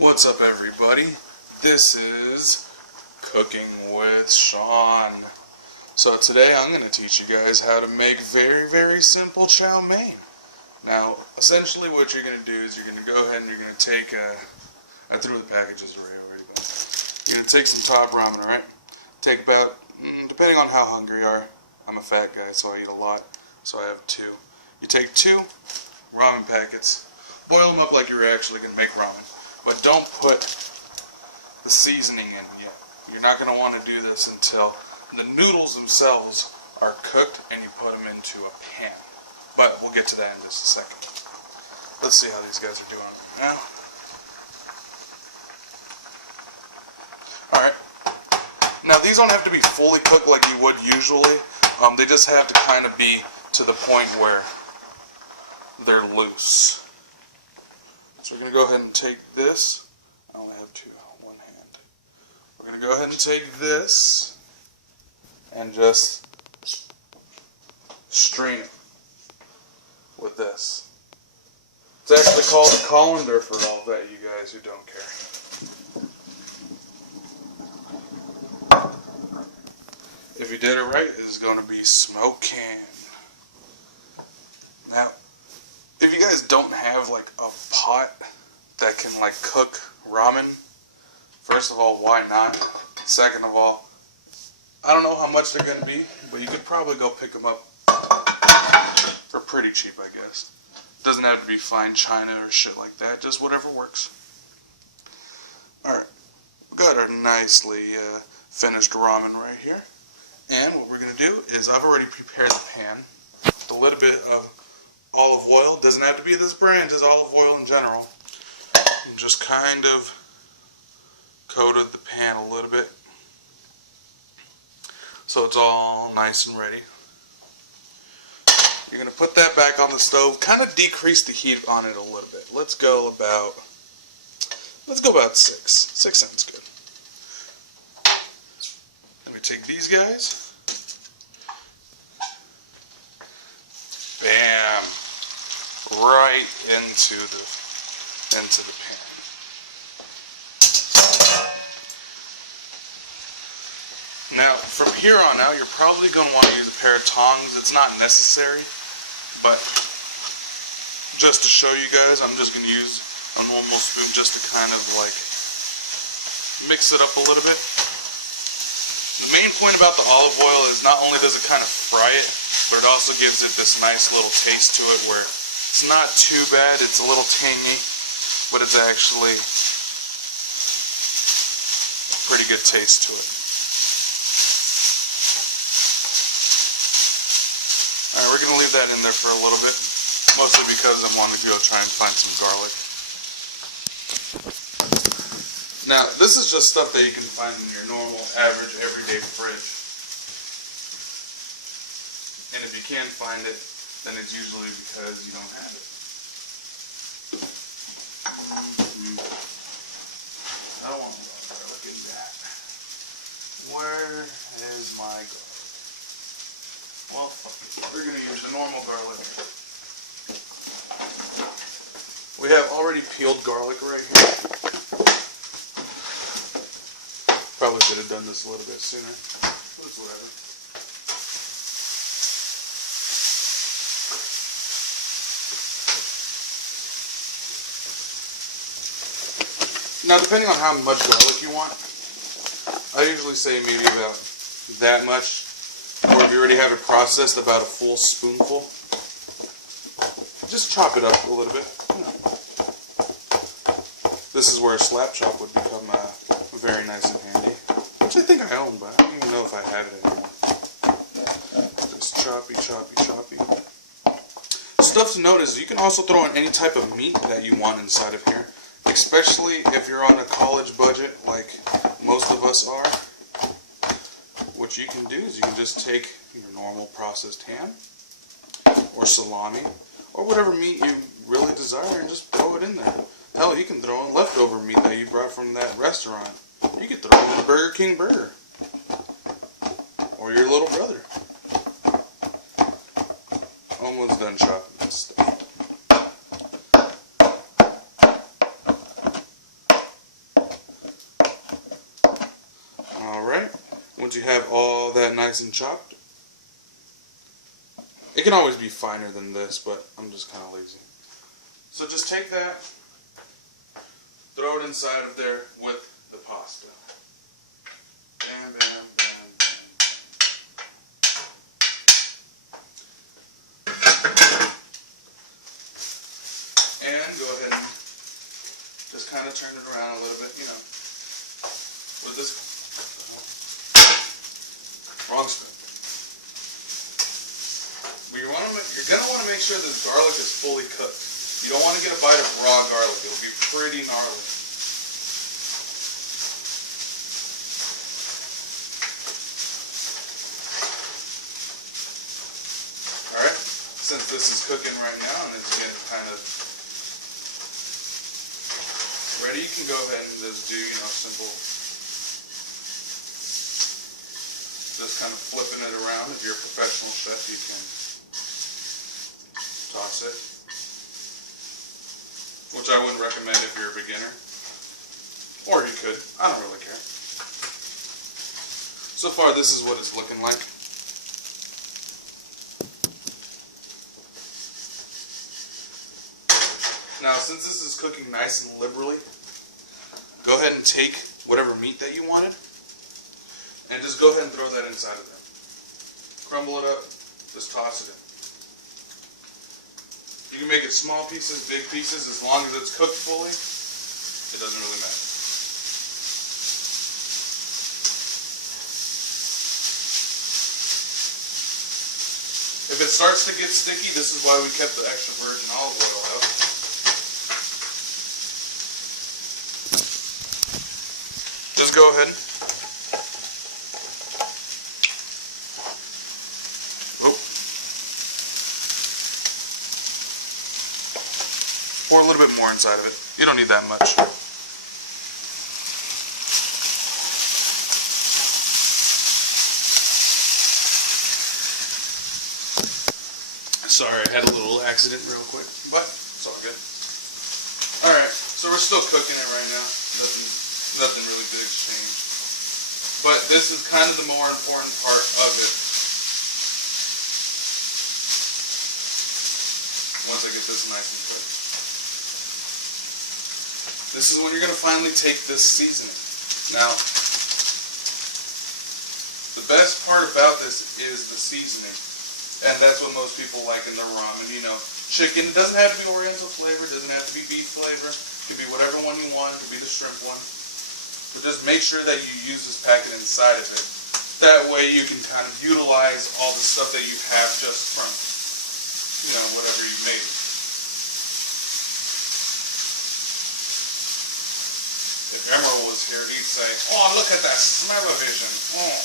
What's up, everybody? This is Cooking with Sean. So today I'm going to teach you guys how to make very simple chow mein. Now, essentially what you're going to do is you're going to go ahead and you're going to take, I threw the packages away already, but you're going to take some top ramen, alright? Take about, depending on how hungry you are, I'm a fat guy so I eat a lot, so I have 2. You take 2 ramen packets, boil them up like you're actually going to make ramen. But don't put the seasoning in yet. You're not going to want to do this until the noodles themselves are cooked and you put them into a pan. But we'll get to that in just a second. Let's see how these guys are doing now. Alright. Now these don't have to be fully cooked like you would usually. They just have to kind of be to the point where they're loose. So we're going to go ahead and take this. I only have 2 on one hand. We're going to go ahead and take this and just strain it with this. It's actually called a colander for all that, you guys who don't care. If you did it right, it's going to be smoking. Now, if you guys don't have like a pot that can like cook ramen, first of all, why not? Second of all, I don't know how much they're going to be, but you could probably go pick them up for pretty cheap, I guess. Doesn't have to be fine china or shit like that, just whatever works. Alright, we got our nicely finished ramen right here. And what we're going to do is I've already prepared the pan with a little bit of olive oil. Doesn't have to be this brand, just olive oil in general. And just kind of coated the pan a little bit so it's all nice and ready. You're going to put that back on the stove, kind of decrease the heat on it a little bit. Let's go about 6. 6 sounds good. Let me take these guys. Bam! Right into the pan. Now, from here on out, you're probably going to want to use a pair of tongs. It's not necessary, but just to show you guys, I'm just going to use a normal spoon just to kind of like mix it up a little bit. The main point about the olive oil is not only does it kind of fry it, but it also gives it this nice little taste to it where it's not too bad, it's a little tangy, but it's actually a pretty good taste to it. Alright, we're going to leave that in there for a little bit, mostly because I want to go try and find some garlic. Now, this is just stuff that you can find in your normal, average, everyday fridge. And if you can't find it, then it's usually because you don't have it. I don't want my garlic in that. Where is my garlic? Well, fuck it. We're going to use the normal garlic. We have already peeled garlic right here. Probably should have done this a little bit sooner, but it's whatever. Now, depending on how much garlic you want, I usually say maybe about that much, or if you already have it processed, about a full spoonful. Just chop it up a little bit. This is where a slap chop would become very nice and handy, which I think I own, but I don't even know if I have it anymore. Just choppy. Stuff to note is you can also throw in any type of meat that you want inside of here, especially if you're on a college budget like most of us are. What you can do is you can just take your normal processed ham or salami or whatever meat you really desire and just throw it in there. Hell, you can throw in leftover meat that you brought from that restaurant. You could throw in a Burger King burger. Or your little brother. Almost done chopping this stuff. Once you have all that nice and chopped, it can always be finer than this, but I'm just kind of lazy. So just take that, throw it inside of there with the pasta. Bam, bam, bam, bam. And go ahead and just kind of turn it around a little bit, you know. With this, wrong spoon. But you're gonna want to make sure that the garlic is fully cooked. You don't want to get a bite of raw garlic. It'll be pretty gnarly. Alright, since this is cooking right now and it's getting kind of ready, you can go ahead and just do, you know, simple, just kind of flipping it around. If you're a professional chef, you can toss it, which I wouldn't recommend if you're a beginner, or you could, I don't really care. So far this is what it's looking like. Now, since this is cooking nice and liberally, go ahead and take whatever meat that you wanted and just go ahead and throw that inside of there. Crumble it up, just toss it in. You can make it small pieces, big pieces, as long as it's cooked fully, it doesn't really matter. If it starts to get sticky, this is why we kept the extra virgin olive oil out. Just go ahead. Oh. Pour a little bit more inside of it. You don't need that much. Sorry, I had a little accident real quick, but it's all good. Alright, so we're still cooking it right now. Nothing really big's changed. But this is kind of the more important part of it. Once I get this nice and cooked. This is when you're going to finally take this seasoning. Now, the best part about this is the seasoning. And that's what most people like in their ramen. You know, chicken, it doesn't have to be oriental flavor, it doesn't have to be beef flavor. It could be whatever one you want, it could be the shrimp one. But just make sure that you use this packet inside of it. That way you can kind of utilize all the stuff that you have just from, you know, whatever you made. If Emerald was here, he'd say, "Oh, look at that smell-o-vision. Oh."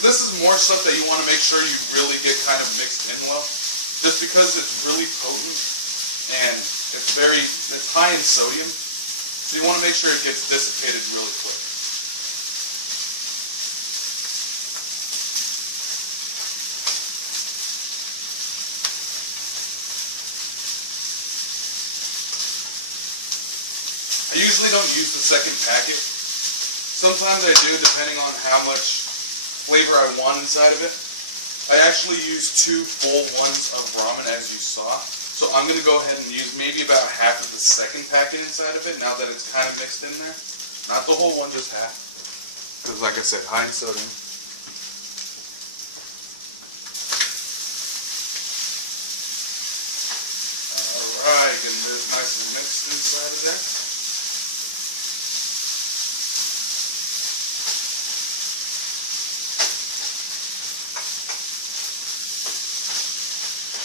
This is more stuff that you want to make sure you really get kind of mixed in well, just because it's really potent and it's high in sodium, so you want to make sure it gets dissipated really quick. I usually don't use the second packet. Sometimes I do, depending on how much flavor I want inside of it. I actually use 2 full ones of ramen, as you saw. So I'm going to go ahead and use maybe about half of the second packet inside of it, now that it's kind of mixed in there. Not the whole one, just half. Because like I said, high in sodium. Alright, getting this nice and mixed inside of there.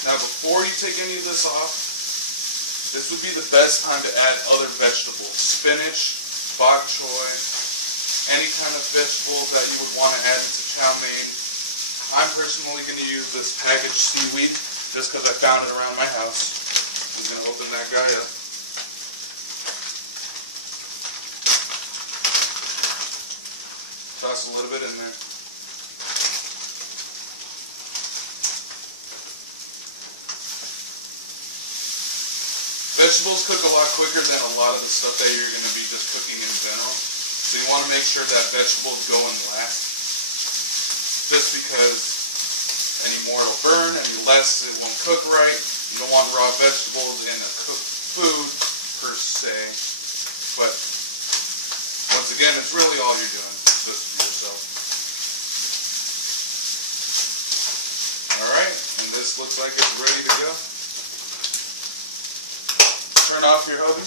Now before you take any of this off, this would be the best time to add other vegetables. Spinach, bok choy, any kind of vegetables that you would want to add into chow mein. I'm personally going to use this packaged seaweed just because I found it around my house. I'm going to open that guy up. Toss a little bit in there. Vegetables cook a lot quicker than a lot of the stuff that you're going to be just cooking in general. So you want to make sure that vegetables go in last. Just because any more it'll burn, any less it won't cook right. You don't want raw vegetables in a cooked food per se. But once again, it's really all you're doing, just for yourself. Alright, and this looks like it's ready to go. Turn off your oven.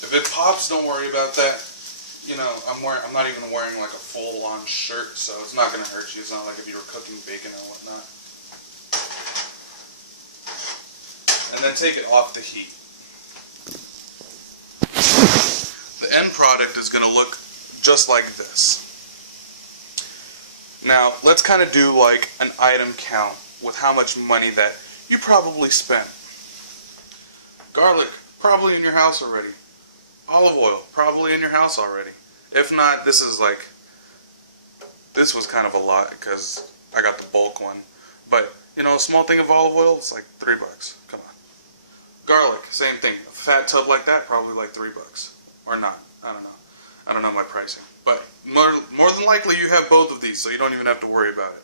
If it pops, don't worry about that. You know, I'm not even wearing like a full-on shirt, so it's not going to hurt you. It's not like if you were cooking bacon or whatnot. And then take it off the heat. The end product is going to look just like this. Now, let's kind of do like an item count with how much money that you probably spent. Garlic, probably in your house already. Olive oil, probably in your house already. If not, this was kind of a lot because I got the bulk one. But, you know, a small thing of olive oil, it's like $3. Come on. Garlic, same thing. A fat tub like that, probably like $3. Or not. I don't know. I don't know my pricing. But more than likely you have both of these, so you don't even have to worry about it.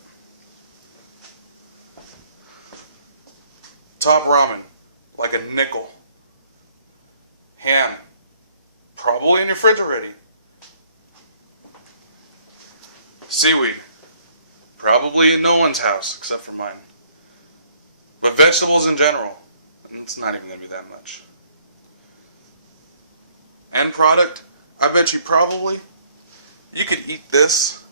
Top ramen, like a nickel. Ham, probably in your fridge already. Seaweed, probably in no one's house except for mine. But vegetables in general, it's not even going to be that much. End product, I bet you could eat this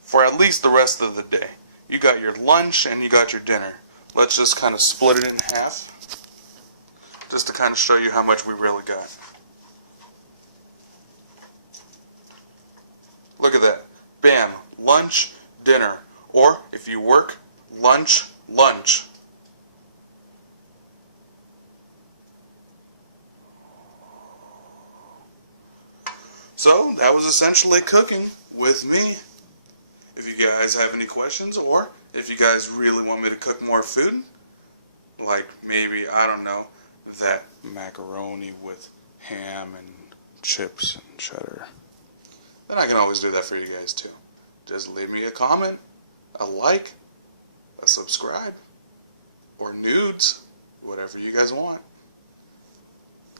for at least the rest of the day. You got your lunch and you got your dinner. Let's just kind of split it in half, just to kind of show you how much we really got. Look at that. Bam. Lunch, dinner. Or, if you work, lunch, lunch. So, that was essentially cooking with me. If you guys have any questions, or if you guys really want me to cook more food, like maybe, I don't know, that macaroni with ham and chips and cheddar, then I can always do that for you guys too. Just leave me a comment, a like, a subscribe, or nudes, whatever you guys want.